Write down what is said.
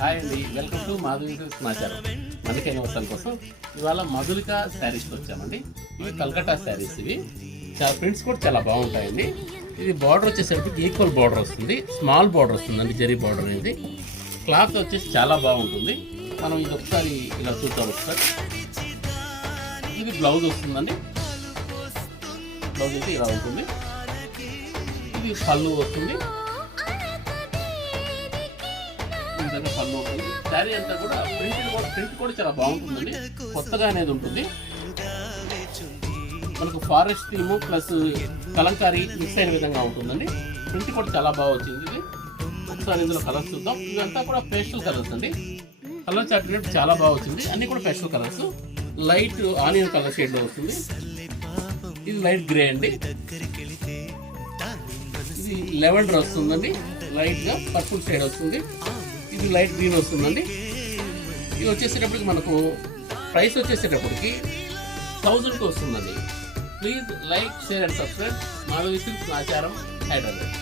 Hi అండి, welcome to మాధురిక సమాచారం. మనకైన వస్తాల కోసం ఇవాళ మధులిక శారీస్కి వచ్చామండి. ఇవి కల్కట్టా శారీస్. ఇవి చాలా ప్రింట్స్ కూడా చాలా బాగుంటాయండి. ఇది బార్డర్ వచ్చేసరికి ఈక్వల్ బార్డర్ వస్తుంది, స్మాల్ బార్డర్ వస్తుందండి, జరీ బార్డర్ అనేది. క్లాత్ వచ్చేసి చాలా బాగుంటుంది. మనం ఇది ఒకసారి ఇలా చూద్దాం. ఒకసారి ఇది బ్లౌజ్ వస్తుందండి. బ్లౌజ్ అయితే ఇలా ఉంటుంది. ఇది పళ్ళు వస్తుంది, పళ్ళు ఉంటుంది. శారీ అంతా కూడా ప్రింట్ కూడా చాలా బాగుంటుందండి, కొత్తగా అనేది ఉంటుంది. మనకు forest theme plus Kalamkari mix అయిన విధంగా ఉంటుందండి. ప్రింట్ కూడా చాలా బాగా వచ్చింది. ఇది ఒకసారి ఇందులో కలర్స్ చూద్దాం. ఇదంతా కూడా పేస్టల్ కలర్స్ అండి. కలర్ చార్ట్ చాలా బాగా వచ్చింది. అన్ని కూడా pastel colours. Light onion colour షేడ్లో వస్తుంది. ఇది లైట్ గ్రే అండి. ఇది లెవెండర్ వస్తుందండి, లైట్గా పర్పుల్ షేడ్ వస్తుంది. ఇది లైట్ గ్రీన్ వస్తుందండి. ఇది వచ్చేసేటప్పటికి మనకు ప్రైస్ వచ్చేసేటప్పటికి 1000కి వస్తుందండి. Please like, share and subscribe. Madhavi silks ఆచారం, హైదరాబాద్.